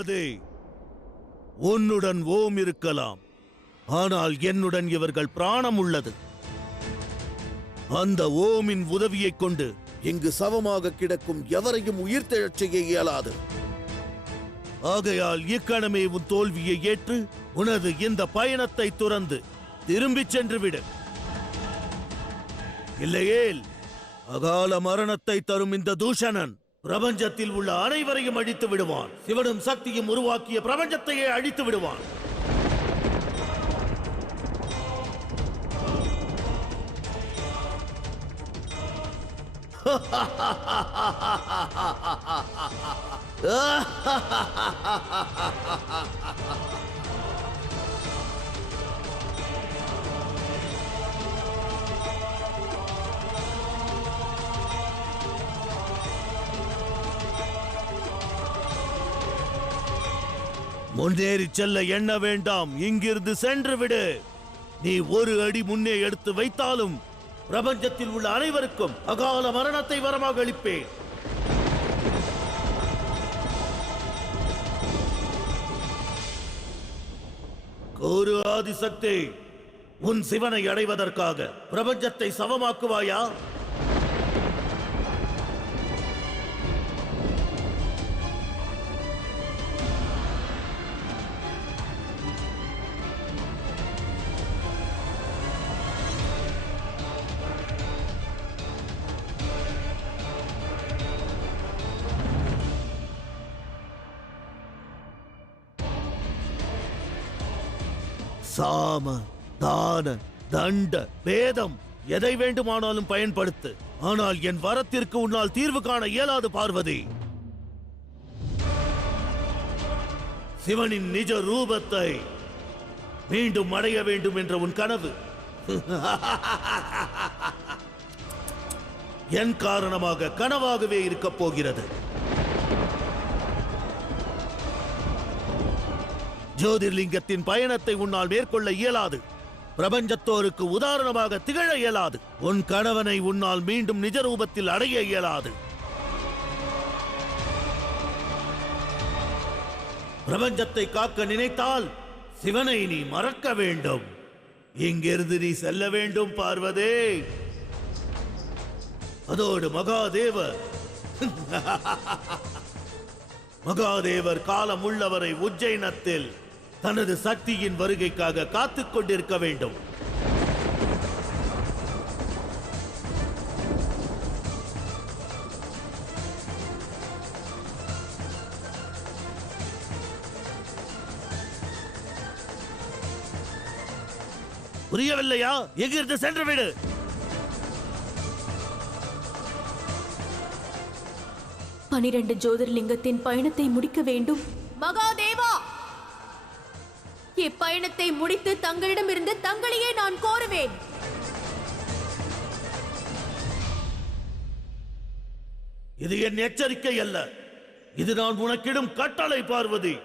பார்வதி, உன்னுடன் ஓம் இருக்கலாம், ஆனால் என்னுடன் இவர்கள் பிராணம் உள்ளது. அந்த ஓமின் உதவியைக் கொண்டு இங்கு சவமாக கிடக்கும் எவரையும் உயிர்த்தெழச் செய்ய இயலாது. ஆகையால் இக்கணமே உன் தோல்வியை ஏற்று உனது இந்த பயணத்தை துறந்து திரும்பிச் சென்று விடு. இல்லையேல் அகால மரணத்தை தரும் இந்த தூஷணன் பிரபஞ்சத்தில் உள்ள அனைவரையும் அழித்து விடுவான். சிவனும் சக்தியும் உருவாக்கிய பிரபஞ்சத்தையே அழித்து விடுவான். முன்னேறி செல்ல எண்ண வேண்டாம், இங்கிருந்து சென்று விடு. நீ ஒரு அடி முன்னே எடுத்து வைத்தாலும் பிரபஞ்சத்தில் உள்ள அனைவருக்கும் அகால மரணத்தை வரமாக அளிப்பேன். கூறு ஆதிசக்தி, உன் சிவனை அடைவதற்காக பிரபஞ்சத்தை சவமாக்குவாயா? சாம, தான, தண்ட, வேதம் எதை வேண்டுமானாலும் பயன்படுத்து. ஆனால் என் வரத்திற்கு உன்னால் தீர்வு காண இயலாது பார்வதி. சிவனின் நிஜ ரூபத்தை மீண்டும் அடைய வேண்டும் என்ற உன் கனவு என் காரணமாக கனவாகவே இருக்கப் போகிறது. ஜோதிர்லிங்கத்தின் பயணத்தை உன்னால் மேற்கொள்ள இயலாது. பிரபஞ்சத்தோருக்கு உதாரணமாக திகழ இயலாது. உன் கணவனை உன்னால் மீண்டும் நிஜ ரூபத்தில் அடைய இயலாது. பிரபஞ்சத்தை காக்க நினைத்தால் சிவனை நீ மறக்க வேண்டும். இங்கிருந்து நீ செல்ல வேண்டும் பார்வதே. அதோடு மகாதேவர் காலம் உள்ளவரை உஜ்ஜைனத்தில் தனது சக்தியின் வருகைக்காக காத்துக் கொண்டிருக்க வேண்டும். புரியவில்லையா? எங்கிருந்து சென்று விடு. பனிரெண்டு ஜோதிர்லிங்கத்தின் பயணத்தை முடிக்க வேண்டும். மகாதேவா, இப்பயணத்தை முடித்து தங்களிடமிருந்து தங்களையே நான் கோருவேன். இது என் எச்சரிக்கை அல்ல, இது நான் உனக்கிடும் கட்டளை பார்வதி.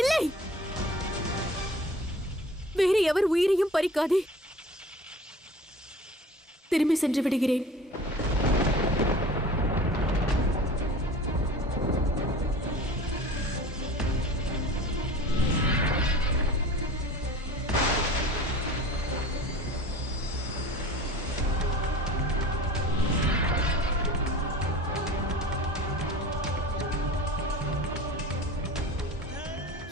இல்லை, வேறு எவர் உயிரையும் பறிக்காதே. திரும்பி சென்று விடுகிறேன்.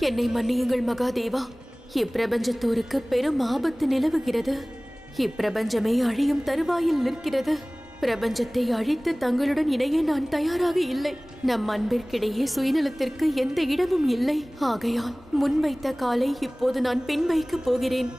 என்னை மன்னியுங்கள் மகாதேவா. இப்பிரபஞ்சத்தோருக்கு பெரும் ஆபத்து நிலவுகிறது. இப்பிரபஞ்சமே அழியும் தருவாயில் நிற்கிறது. பிரபஞ்சத்தை அழித்து தங்களுடன் இணைய நான் தயாராக இல்லை. நம் அன்பிற்கிடையே சுயநலத்திற்கு எந்த இடமும் இல்லை. ஆகையால் முன்வைத்த காலை இப்போது நான் பின் வைக்கப் போகிறேன்.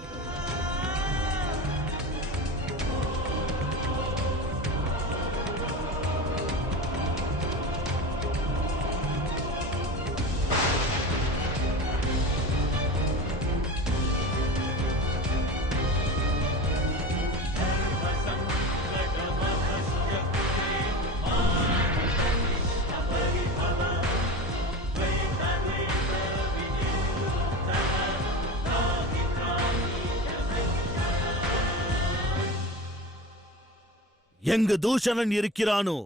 எங்கு தூஷணன் இருக்கிறானோ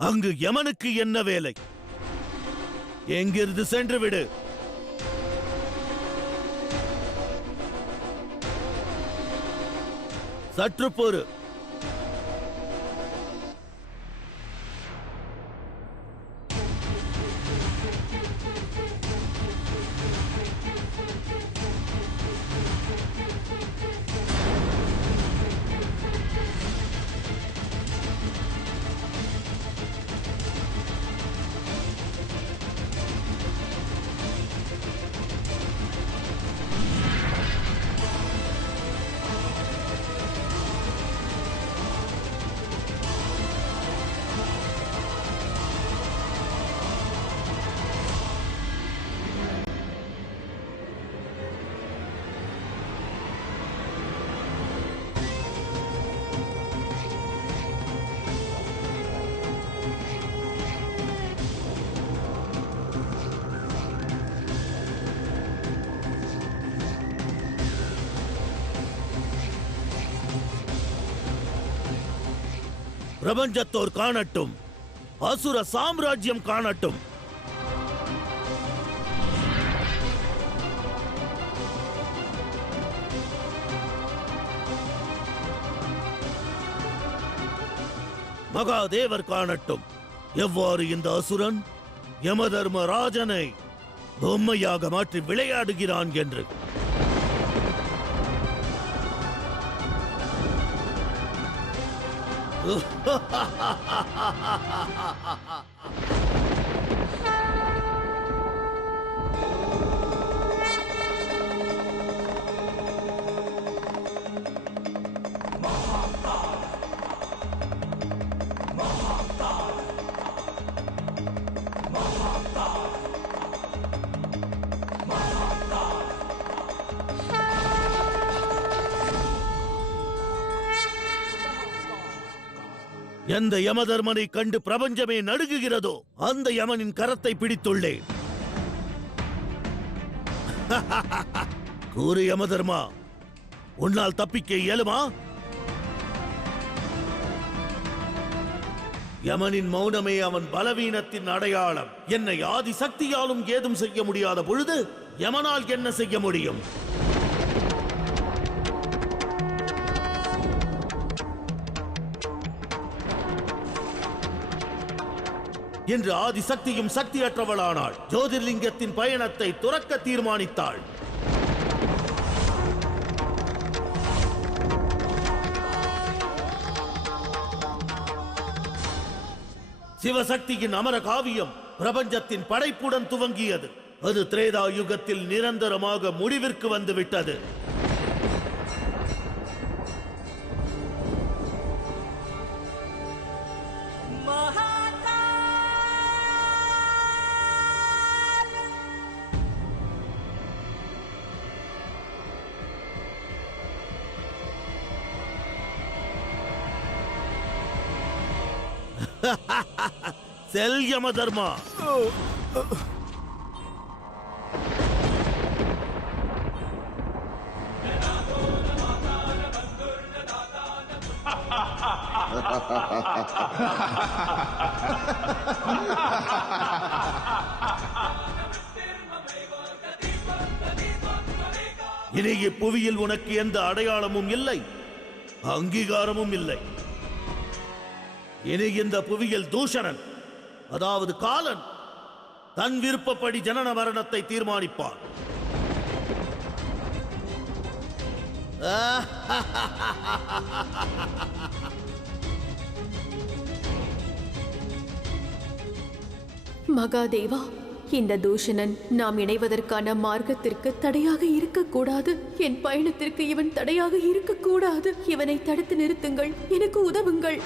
அங்கு யமனுக்கு என்ன வேலை? எங்கிருந்து சென்று விடு. சற்று பொறு. பிரபஞ்சத்தோர் காணட்டும், அசுர சாம்ராஜ்யம் காணட்டும். மகாதேவர் காணட்டும், எவ்வாறு இந்த அசுரன் யமதர்மராஜனை பொம்மையாக மாற்றி விளையாடுகிறான் என்று. எந்த யமதர்மனை கண்டு பிரபஞ்சமே நடுங்குகிறதோ அந்த யமனின் கரத்தை பிடித்துள்ளேன். கூறு யமதர்மா, உன்னால் தப்பிக்க இயலுமா? யமனின் மௌனமே அவன் பலவீனத்தின் அடையாளம். என்னை ஆதி சக்தியாலும் ஏதும் செய்ய முடியாத பொழுது யமனால் என்ன செய்ய முடியும்? என்று ஆதிசக்தியும் சக்தியற்றவளானாள். ஜோதிர்லிங்கத்தின் பயணத்தை துறக்க தீர்மானித்தாள். சிவசக்தியின் அமர காவியம் பிரபஞ்சத்தின் படைப்புடன் துவங்கியது. அது திரேதா யுகத்தில் நிரந்தரமாக முடிவிற்கு வந்துவிட்டது. செல் யமதர்மா. இனி இப்புவியில் உனக்கு எந்த அடையாளமும் இல்லை, அங்கீகாரமும் இல்லை. இனி இந்த புவியில் தூஷணன், அதாவது காலன், தன் விருப்பப்படி ஜனன மரணத்தை தீர்மானிப்பார். மகாதேவா, இந்த தூஷணன் நாம் இணைவதற்கான மார்க்கத்திற்கு தடையாக இருக்கக்கூடாது. என் பயணத்திற்கு இவன் தடையாக இருக்கக்கூடாது. இவனை தடுத்து நிறுத்துங்கள், எனக்கு உதவுங்கள்.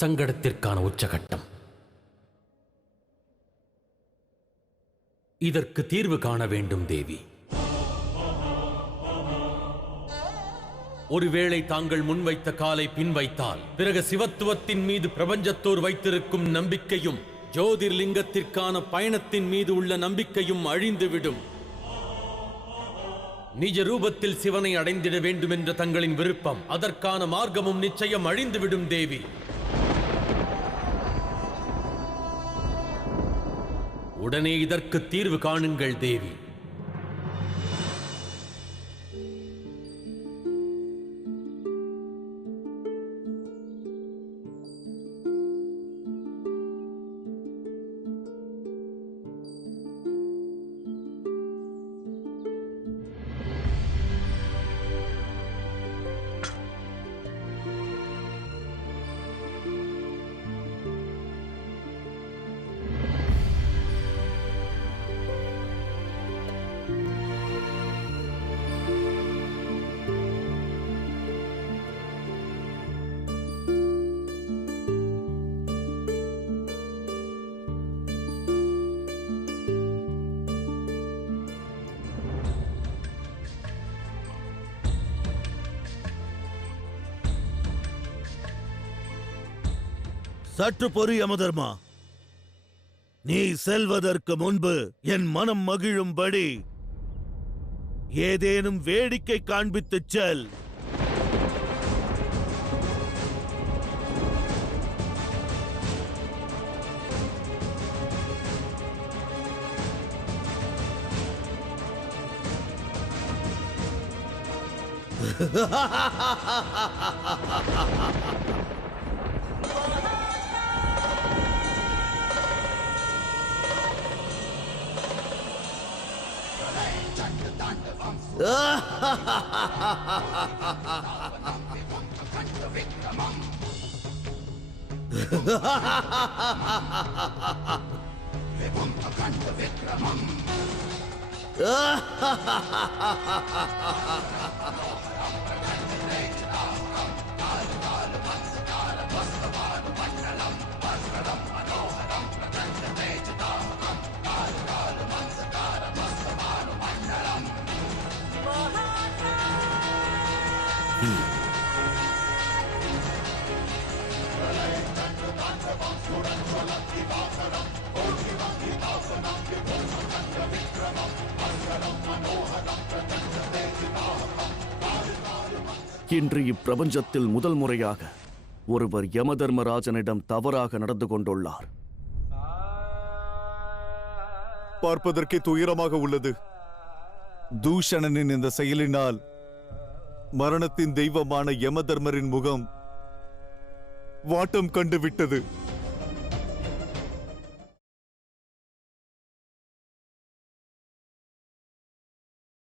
சங்கடத்திற்கான உச்சகட்டம். இதற்கு தீர்வு காண வேண்டும் தேவி. ஒருவேளை தாங்கள் முன்வைத்த காலை பின்வைத்தால் பிறகு சிவத்துவத்தின் மீது பிரபஞ்சத்தோர் வைத்திருக்கும் நம்பிக்கையும் ஜோதிர்லிங்கத்திற்கான பயணத்தின் மீது உள்ள நம்பிக்கையும் அழிந்துவிடும். நிஜ ரூபத்தில் சிவனை அடைந்திட வேண்டும் என்ற தங்களின் விருப்பம், அதற்கான மார்க்கமும் நிச்சயம் அழிந்துவிடும் தேவி. உடனே இதற்கு தீர்வு காணுங்கள் தேவி. சற்று பொறு யமதர்மா. நீ செல்வதற்கு முன்பு என் மனம் மகிழும்படி ஏதேனும் வேடிக்கை காண்பித்துச் செல். இன்று இப்பிரபஞ்சத்தில் முதல் முறையாக ஒருவர் யமதர்மராஜனிடம் தவறாக நடந்து கொண்டுள்ளார். பார்ப்பதற்கே துயரமாக உள்ளது. தூஷணனின் இந்த செயலினால் மரணத்தின் தெய்வமான யமதர்மரின் முகம் வாட்டம் கண்டு விட்டது.